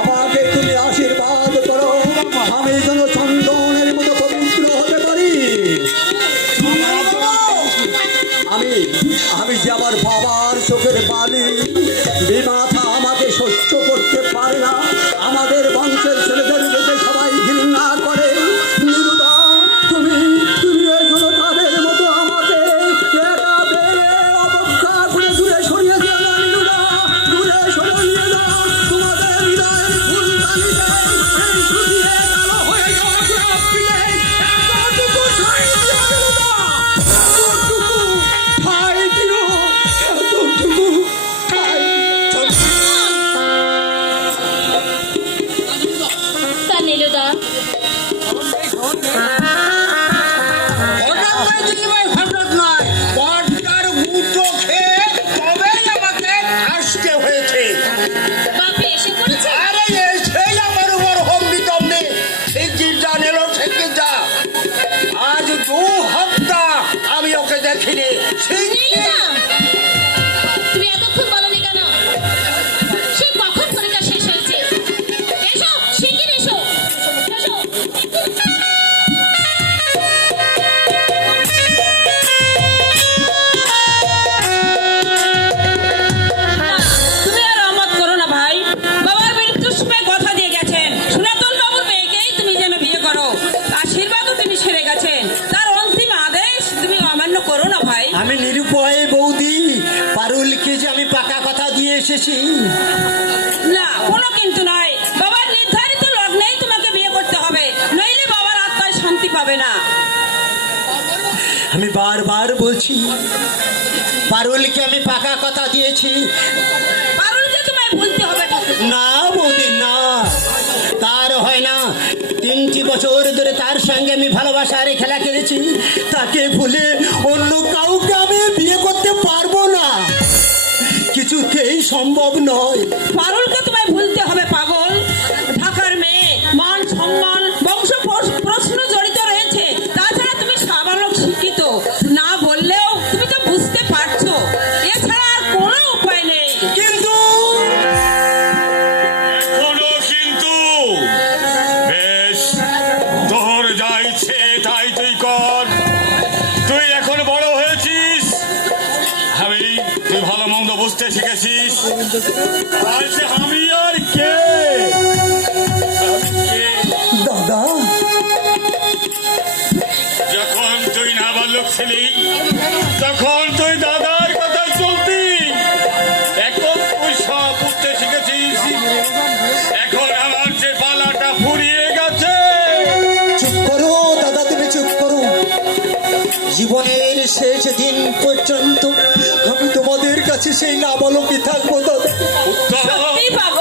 আমাকে তুমি আশীর্বাদ করো, আমি যেন চন্দনের মতো পবিত্র হতে পারি। আমি যে আমার বাবার চোখের পানি বিমাথা আমাকে সহ্য করতে পারে না, আমাদের বংশের ছেলেদের দেখে সবাই ঘৃণা করে। নীলুদা, তুমি এখনো তাদের মতো আমাকে একা পেয়ে অপেক্ষা করে দূরে সরিয়ে দিও না। নীলুদা, দূরে সরিয়ে দাও। তোমাদের হৃদয়ের ফুলদানিতে এই শুকিয়ে কালো হয়ে যাওয়া গোলাপ ফুলে এতটুকু ঠাঁই দিও নীলুদা, এতটুকু ঠাঁই দিও, এতটুকু ঠাঁই দিও। তা নীলুদা, হঠাৎ নয়, বটগার গুঁতো খেয়ে তবেই আমাকে আসতে হয়েছে। বাপে এসে পড়েছে। আরে এসেই আমার উপর হম্বিতম নেই, শিগগির যা নিলো শিগগির যা। আজ 2 হপ্তাহ আমি ওকে দেখিনি। নীলুদা, তুমি এতক্ষণ বলনি কেন? সে কখন পরীক্ষা শেষ হয়েছে? এসো, শিগগির এসো, এসো। তুমি আর অমত করো না ভাই। বাবার মৃত্যুর সময় কথা দিয়ে গেছেন সনাতন বাবুর মেয়েকেই তুমি যেন বিয়ে করো। আশীর্বাদও তিনি সেরে গেছেন, তার অন্তিম আদেশ তুমি অমান্য করো না ভাই। আমি নিরুপায় বৌদি, পারুলকে যে আমি পাকা কথা দিয়ে এসেছি। না, কোনো কিন্তু নয়। বাবার নির্ধারিত লগ্নেই তোমাকে বিয়ে করতে হবে, নইলে বাবার আত্মায় শান্তি পাবে না। আমি বারবার বলছি, পারুলকে আমি পাকা কথা দিয়েছি। পারুল যে তোমায় ভুলতে হবে ঠাকুর। না বৌদি না, তার হয় না। 3টি বছর ধরে তার সঙ্গে আমি ভালোবাসার খেলা খেলেছি, তাকে ভুলে অন্য কাউকে আমি বিয়ে করতে পারবো না, কিছুতেই সম্ভব নয়। পারুলকে তোমায় ভুলতে হবে পাগল। ঢাকার মেয়ে, মান সম্মান বংশ প্রশ্ন জড়িত রয়েছে। তাছাড়া তুমি সাবালক শিক্ষিত, না বললেও তুমি তো বুঝতে পারছো। এছাড়া আর কোনো উপায় নেই। কিন্তু এখনো কিন্তু বেশ, তোর যা ইচ্ছে তাই তুই কর। তুই এখন বড় হয়েছিস, তুই ভালো মন্দ বুঝতে শিখেছিস। আজ আমি আর কে? দাদা, যখন তুই নাবালক ছিলি তখন তুই দাদার কথা চলতি, এখন তুই সব বুঝতে শিখেছিস। এখন আমার যে পালাটা ফুরিয়ে গেছে। চুপ করো দাদা, তুমি চুপ করো। জীবনের শেষ দিন পর্যন্ত আমি তোমাদের কাছে সেই নাবালকই থাকবো দাদা। উত্তম, সত্যি পাগল।